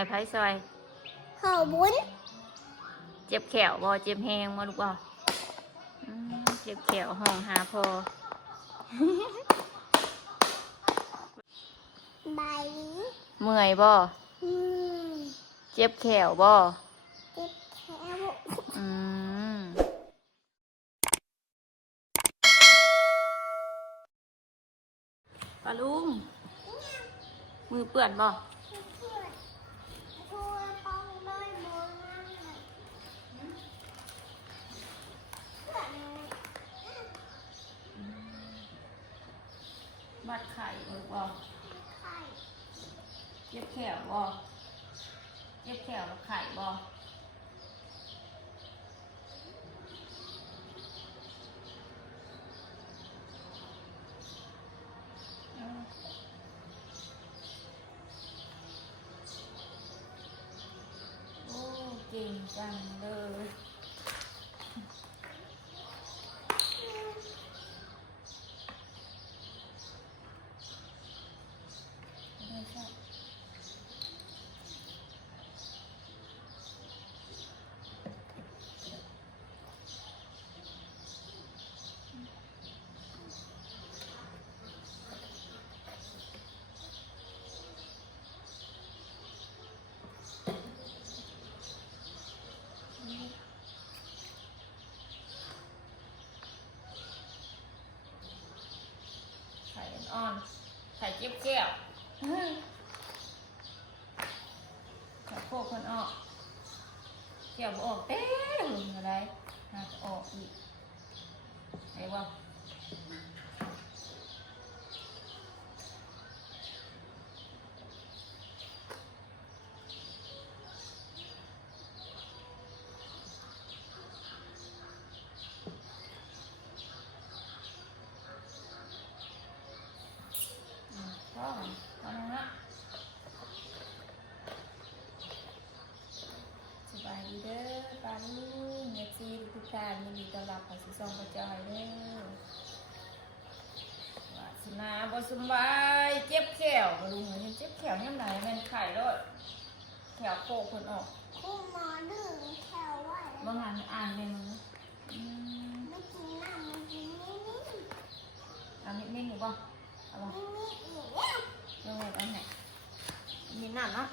ให้ไผซอยเขาบุญเจ็บแขวบ่เจ็บแหงบ่ลูกบ่เจ็บแขวห้องหาพอใบเมื่อยบ่เจ็บแขวบ่เจ็บแขวปลาลุงมือเปื้อนบ่บัดไข่บ่ลูกบ่เจ็บแขวบ่เจ็บแขวแล้วไข่บ่เก่งจังเลยอ่อนไข่เจี๊ยบแก้วไข่โคกคนออกแก้วบ่ออกเต้มอะไรน่าจะออกอีกไอ้ว่าสบายดีเด้อปาลุงเมจีทุกท่านยินดีต้อนรับเข้าสู่ช่องประจอยเด้อวาสนาบ่สบายเจ็บแขวปาลุงยังเจ็บแขวยังไหนแม่นไข่ด้วยแขวโคกคนออกคู่หมอดึงแถวว่าบางงานอ่านเลยมึงไม่กินน้ำมันกินนี่เอานิดหรือเปล่าเอาบ่ยังไงเอาไหนมีน้ำเนาะ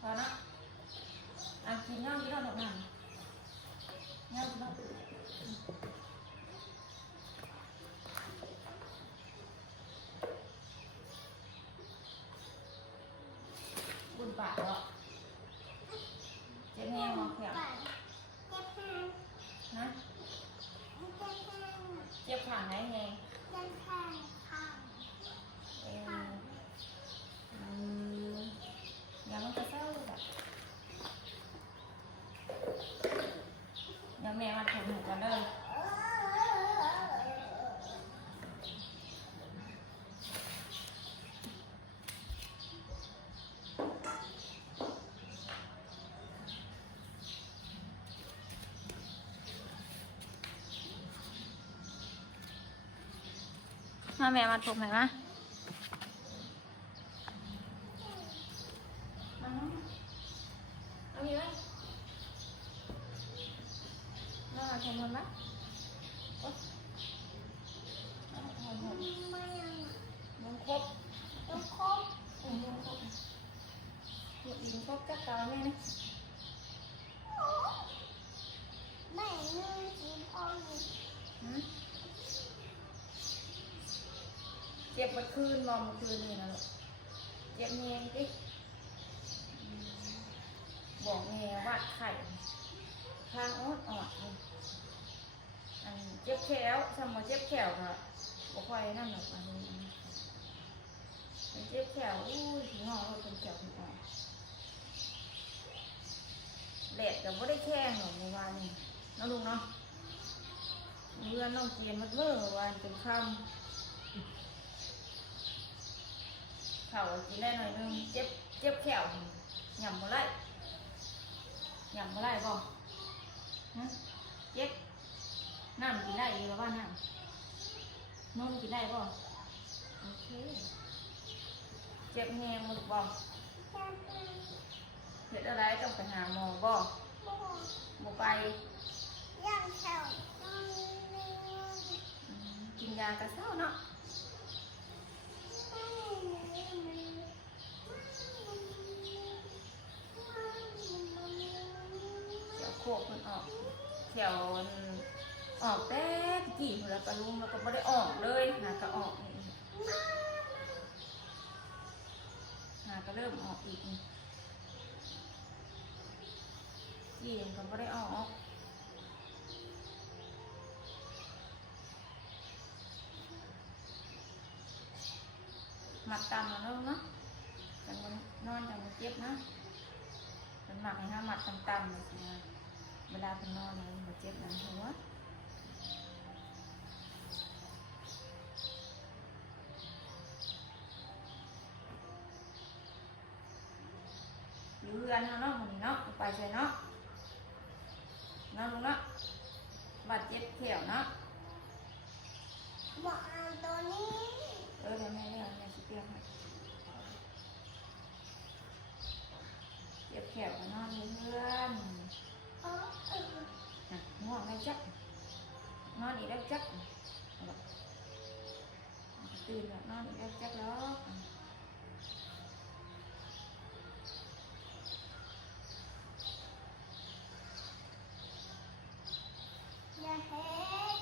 พอนะกินย่างกินเราดอกหนังย่างกินเราบุญปากเหรอเจ๊แห้งมองแข็งนะเจ็บขาไหนแห้งยังมันจะเศร้าเลยแบบ มาแม่มาถมให้มาเอาอยู่ไหมมาถมมันไหมมันครบมันครบมันครบมันครบจักตาแม่นะ แม่นึ่งสีทอง เจ็บเมื่อคืนมองเมื่อคืนนี่นะลูกเจ็บเมียดิบอกเมียว่าไข่ข้างอ้อนอ่อนเลยอันเจ็บแขวสมมติเจ็บแขวก็บอกไว้นั่นหรอกอันนี้เจ็บแขวอู้ยถึงงอเราเป็นแขวถึงอ่อนแดดก็ไม่ได้แข้งหรอกเมื่อวานนี้น้องลุงเนาะเมื่อน้องเกียนมันเมื่อวานเป็นค่ำเขากินได้หน่อยนึงเจ็บแขวหย่ำมาไล่หย่ำมาไล่บ่ฮะเจ็บน้ำกินได้อยู่แล้วว่าน้ำนมกินได้บ่โอเคเจ็บแหงมึกบ่เห็ดอะไรต้องไปหาหมอบ่บ่ไป ย่างแถว กินยากระเซ้าเนาะเดี๋ยวโคกมันออกแถวออกแต่กี่แล้วก็ลุงแล้วก็ไม่ได้ออกเลยหาก็ออกนี่หาก็เริ่มออกอีกนี่กี่ก็ไม่ได้ออกหมัดตำแล้วเนาะจังมันนอนจังมันเจ็บนะมันหมักให้ห้าหมัดตำๆเลยสิเวลาเป็นนอนเลยมันเจ็บหลังหัวอยู่เรือนเนาะมันนี่เนาะไปใช่เนาะนอนลงเนาะบาดเจ็บแขวเนาะ บอกเอาตัวนี้ เดี๋ยวแม่เรียกแม่สิเตียงให้เจ็บแขวก็นอนอยู่เรือน ง่วงได้จักนอนอีกแล้วจักตื่นแล้วนอนอีกแล้วจักแล้ว อย่าเฮ็ด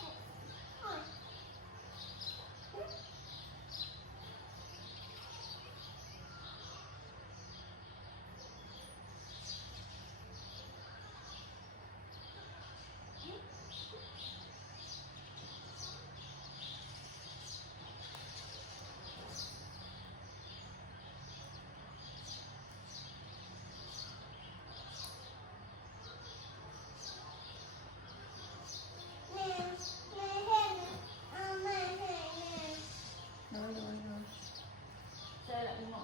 เจอแล้วหมอ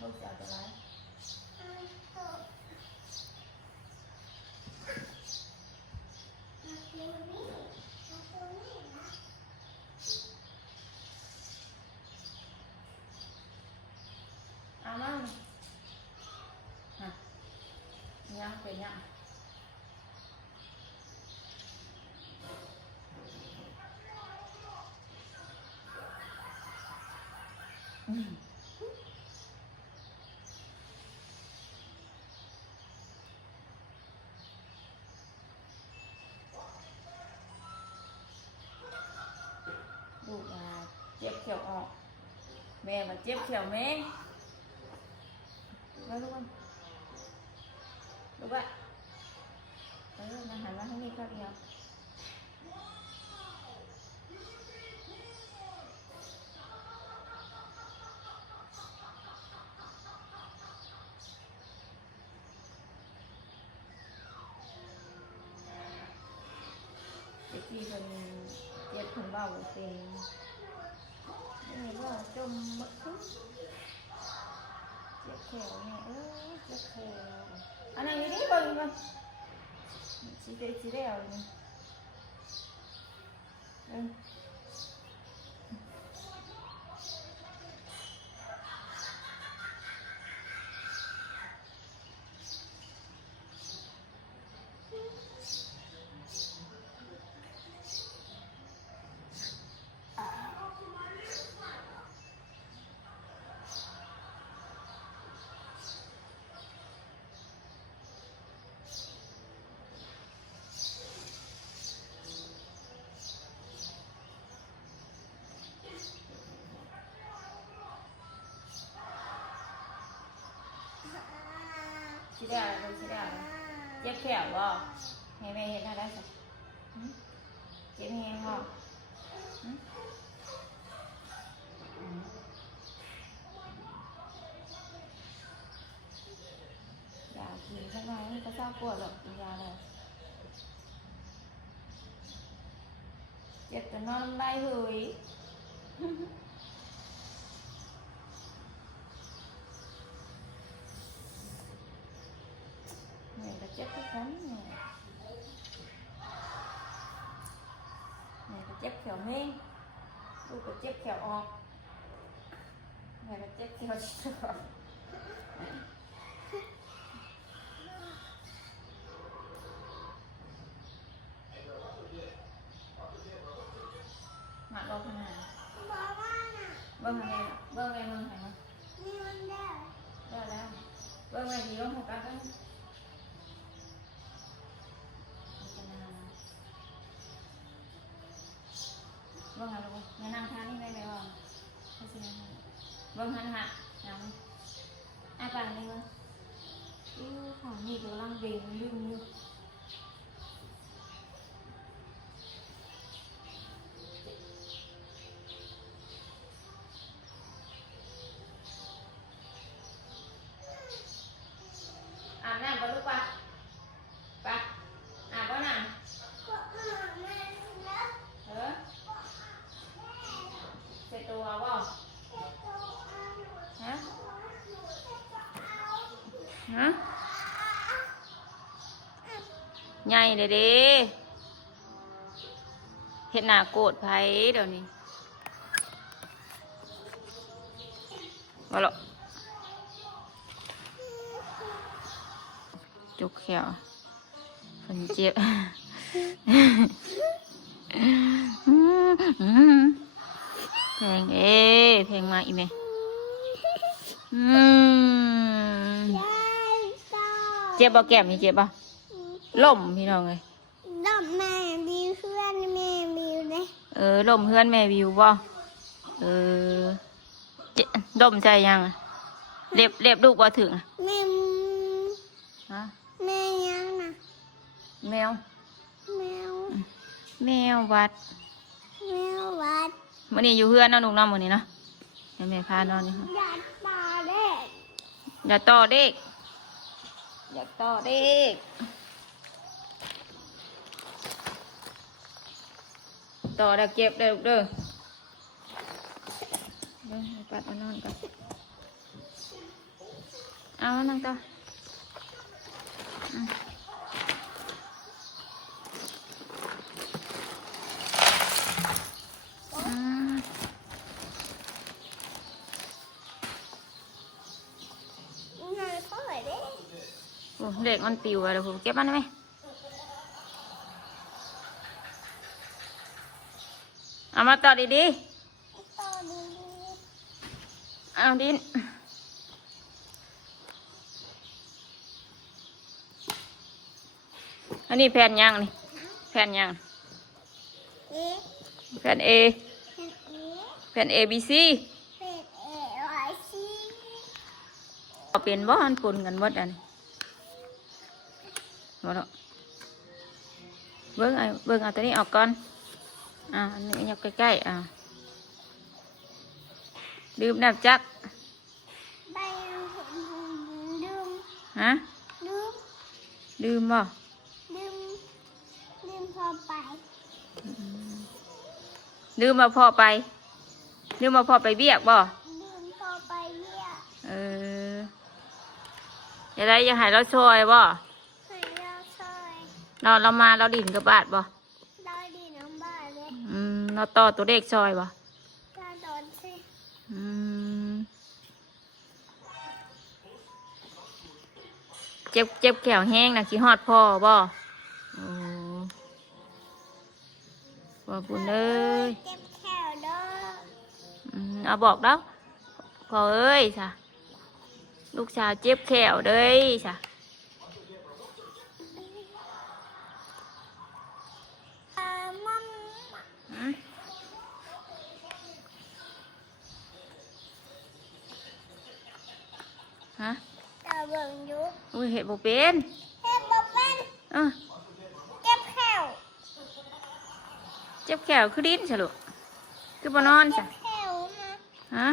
ลูกสาวจะไล่เอามั่งฮะยังเป็นยังลูกเจ็บเขียวออกแม่มาเจ็บเขียวแม่มาลูกมันลูกอะมาหันมาให้นี่ก็เดียวที่คนเจ็บคนเบาเป็นนี่ว่าจมมึกเจ็บแขวเนี่ยเจ็บแขวอันนั้นอยู่นี่ก่อนก่อน สีแดงเลยสีแดงเลยสีแดงเลยเจ็บแขวบ่ให้แม่เห็นได้สิเจ็บแห้งบ่อยากกินสักหน่อยมันก็เศร้าปวดหรอกกินยาเลยเจ็บแต่นอนได้เฮ้ยเนี่ยก็เจ็บทุกครั้งเนี่ยก็เจ็บแขวแห้งลูกก็เจ็บแขวออกเนี่ยก็เจ็บแขวชิดออกหมัดเราขนาดเบิ้งไงเบิ้งไงเบิ้งไงเนาะได้แล้วเบิ้งไงดีต้องหกกันเบิ้งเบิ้งไงลูกแม่นั่งทานนี่ได้ไหมวะเบิ้งหันหักยังอ่ะปากนี่เบิ้งของนี่กำลังเบ่งยุ่งอยู่อาบน้ำก่อนลูกปะปะอาบก่อนน้ำเสร็จตัวบ่ฮะใหญ่เลยเด้เห็ดหน้าโกรธไผเดี๋ยวนี้ว่าหรอจุกแขวคนเจ็บเพลงเพลงมาอีกไหมเจ็บบ่แก้มนี่เจ็บบ่ล่มพี่น้องเลยล่มแม่บิวเพื่อนแม่บิวเลยล่มเพื่อนแม่วิวบ่ล่มใจยังเล็บลูกบ่ถึงแม่ฮะแม่ยังนะแมววัดมื้อนี้อยู่เพื่อนเนาะลูกเนาะมื้อนี้เนาะให้แม่พานอนนี่ค่ะอย่าต่อเด็กต่อแล้วเก็บได้ลูกเด้อปัดมานอนก่อนเอานั่งต่อเด็กมันปิวอะไรผมเก็บมันได้ไหมเอามาต่อดีๆเอาดินอันนี้แผ่นยังนี่แผ่นยังแผ่น A แผ่น A B C เป็นบ่อันปนกันหมดอันนี้หมดแล้วเบิ้งเอาตัวนี้ออกก่อนอันนี้ยกใกล้ๆดื่มน้ำจักฮะดื่มบ่พอไปดื่มมาพอไปเบี้ยกบ่พอไปเบี้ยอย่าได้อย่าหายเราช่วยบ่ เรามาเราดิ่นกับบาทบ่ เราดีน้ำบ้านเลย เราต่อตัวเลขซอยบ่ ถ้าโดนสิ อืมเจ็บแขวแห้งนะขี้ฮอดพ่อบ่โอ้บ่บุญเอ้ย เจ็บแขวเด้อ เอาบอกแล้วพ่อเอ้ยจ้ะลูกชาวเจ็บแขวเด้ยจ้ะ มัม ฮะ ตาเบิ่งอยู่ อุ้ยเห็ดบ่เป็น เฮ็ดบ่เป็น เออ เจ็บแขว เจ็บแขวคือดิ้นจ้ะลูกคือบ่นอน เจ็ จ้ะ บแขวนะ ฮะ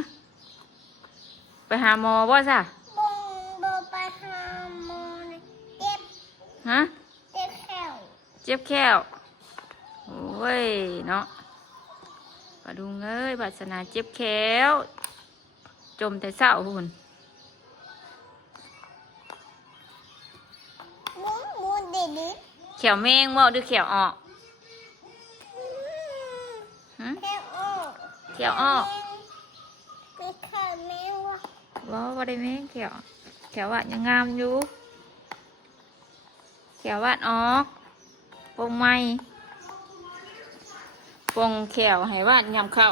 ไปหาหมอบ่จ้ะ บ่งบ่ไปหาหมอนะเจ็บ ฮะ เจ็บแขว เจ็บแขวโอ้ยเนาะปลาดุงเอ้ยบาสนาเจ็บแขวจมแต่เศร้าหุ่น มุนดิดิ แขวแมงบ่หรือแขวออกฮะ แขวออก แขวออก ไม่เคยแม่ว่า บ่ได้แมงแขวหวานยังงามอยู่แขวหวานออกปงไม้ปงแขวให้หวานยำเข้า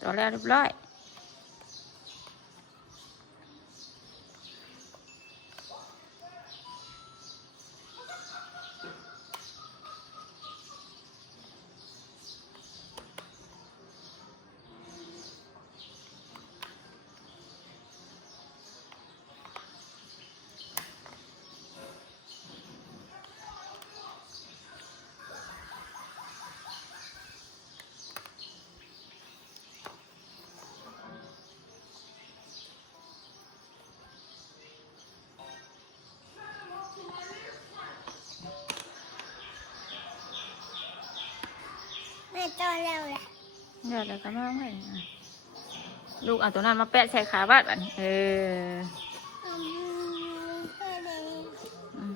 ต่อแล้วเรียบร้อย แม่โตแล้วแหละ เดี๋ยวกันมาให้ลูกเอาตัวนั้นมาแปะใส่ขาบ้านบัดเออ เคยได้ อืม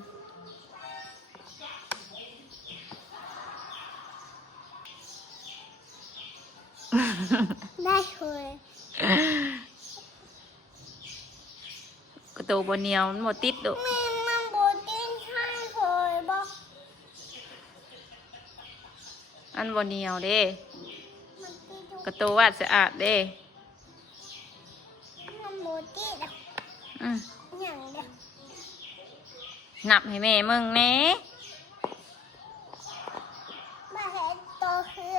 ได้เคย กระตูบนเหนียวมันหมดติดดุ แม่มันบดดิ้นให้เคยบอก อันบนเหนียวเด้ มันติด กระตูวาดสะอาดเด้ มันบดดิ้นอะ อืม อย่างเดียว นับให้แม่มึงแหน่ มาเห็นโตคือ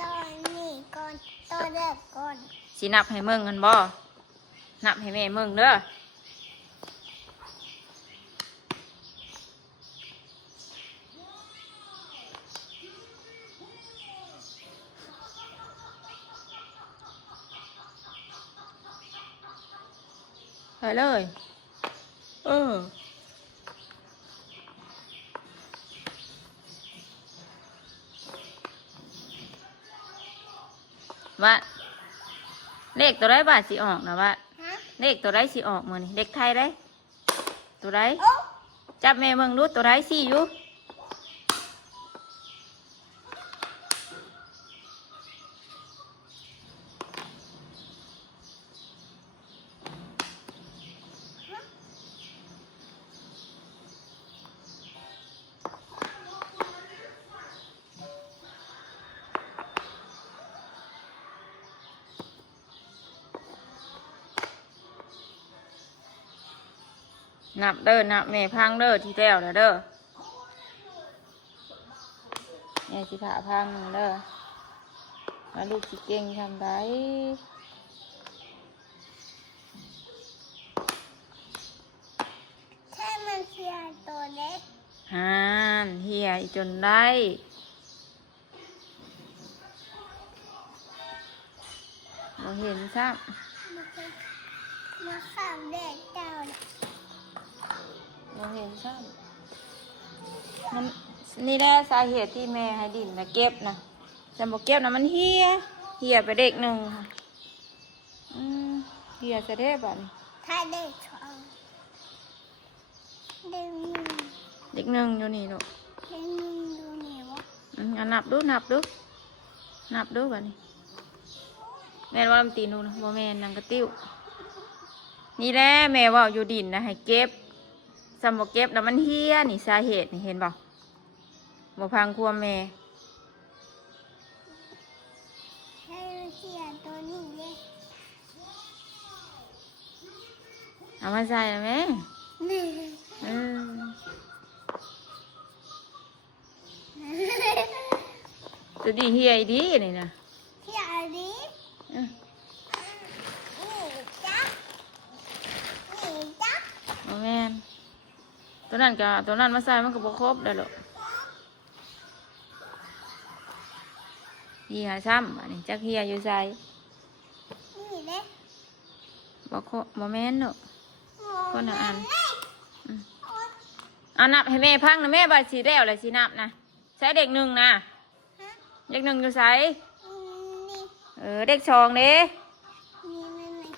ตอนนี้ก่อนตอนแรกก่อน สินับให้มึงกันบ่นับให้แม่มึงเด้อไปเลยเออว่าเลขตัวไรบาทสิออกนะว่า ฮะ เลขตัวไรสิออกมือนี่เลขไทยได้ตัวไร โอ้ จับแม่มึงรู้ตัวไรสิอยู่นับเด้อนับแม่พังเด้อที่แล้วนะเด้อแม่สิถาพังหนึ่งเด้อแล้วลูกสิเก่งทำได้ ใช่มันเสียตัวเล็ก ฮานเฮียอีจนได้เราเห็นซ้ มาข้ามเด็กเจ้าน่ะ ำเราเห็นซ้ำมัน นี่แหละสาเหตุที่แม่ให้ดินมาเก็บนะแต่บอกเก็บนะมันเหี่ยไปเด็กหนึ่งค่ะเหี่ยจะได้แบบนี้ ถ้าเด็กสองเด็กหนึ่ง เด็กหนึ่งอยู่นี่ลูก เด็กหนึ่งดูนี่วะ เอานับดูนับดูแบบนี้แม่ว่าลำตีนูนะบ่แม่นนางกระติ้วนี่แหละแม่ว่าอยู่ดินนะให้เก็บสมบอกเก็บแล้วมันเหี่ยนี่สาเหตุนี่เห็นบ่บ่พังความแม่ ให้เสียตัวนี้เลย เอามาใส่ไหม นี่ เออตัวดีเฮียอีดีนี่นะ ที่อันนี้ เออ นี่จ๊ะนี่จ๊ะ บ่แม่นตัวนั้นมาใส่มันก็บ่ครบได้หรอกเฮียซ้ำอันนี้จักเฮียอยู่ใส่ นี่เลย บ่ครบบ่แม่นเนาะ คนละอัน โอ๊ย เอานับให้แม่พังนะแม่บาดสีแล้วเลยสีนับนะใช้เด็กหนึ่งนะ ฮะ เด็กหนึ่งอยู่ใส่ นี่ เด็กสองเด้ นี่นี่นี่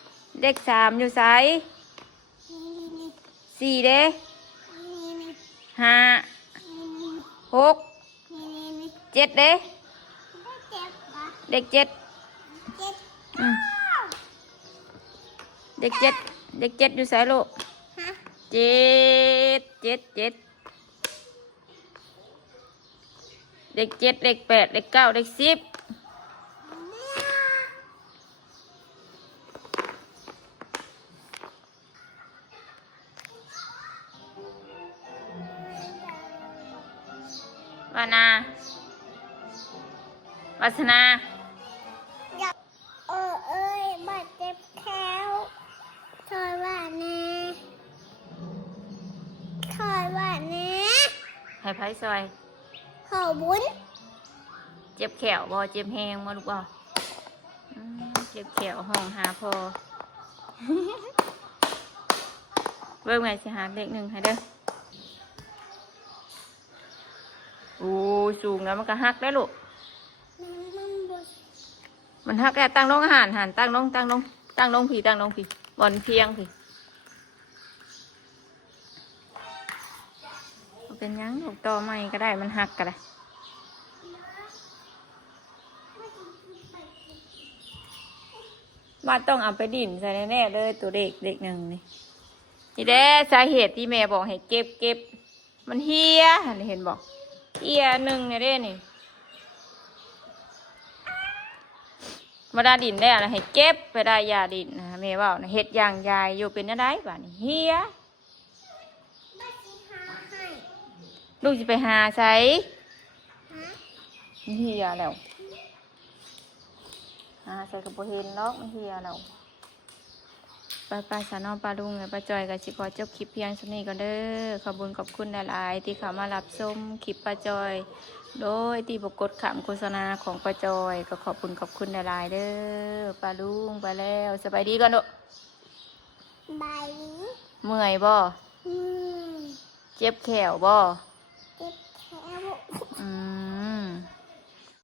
เด็กสามอยู่ใส่ นี่ สี่เด้ นี่นี่ ห้า นี่ หก นี่ เจ็ดเด้ ได้เจ็บปะ เด็กเจ็ด เจ็บ อืมเด็กเจ็ดอยู่ใส่ลูก ฮะ เจ็ดเด็กเจ็ดเด็กแปดเด็กเก้าเด็กสิบวานาวาสนา อยากเอ้ยบาดเจ็บแข้วถอยว่าแน่ถอยว่าแน่ ให้ไผซอย ขอบุญ เจ็บแขวบ่เจ็บแหงบ่ลูกบ่เจ็บแขวห้องหาพอ เบิ่งไงสิหาเลขหนึ่งให้เด้อโอ้สูงแล้วมันก็หักได้ลูก มันบุญ มันหักแล้วตั้งลงอาหารหันตั้งลงผีบอลเพียงผีเป็นหยังลูกต่อไม่ก็ได้มันหักก็ได้บ้านต้องเอาไปดินใส่แน่ๆเลยตัวเด็กหนึ่งนี่นี่แหละสาเหตุที่แม่บอกให้เก็บมันเฮียเห็นบอกเฮียหนึ่งเนี่ยเด้นี่มาได้ดินได้นะให้เก็บไปได้ยาดินนะแม่ว่านะเห็ดอย่างยายอยู่เป็นอะไรบ้านี่เฮีย บัดสิหาให้ ลูกจะไปหาใช้ ฮะ เฮียแล้วหาใส่กับโบเห็นล็อกมันเฮียแล้วไปสานอปลาลุงเลยปลาจอยกับชิคอเจ้าคลิปเพียงชั่นี้ก่อนเด้อขอบคุณหลายๆที่เข้ามารับชมคลิปปลาจอย โดยที่บกดขำโฆษณาของปลาจอยก็ขอบคุณหลายๆเด้อปลาลุงไปแล้วสบายดีก่อนเด้อบ ายนี้ เมื่อยบ่ อืม เจ็บแขวบ่ เจ็บแข้ว อืม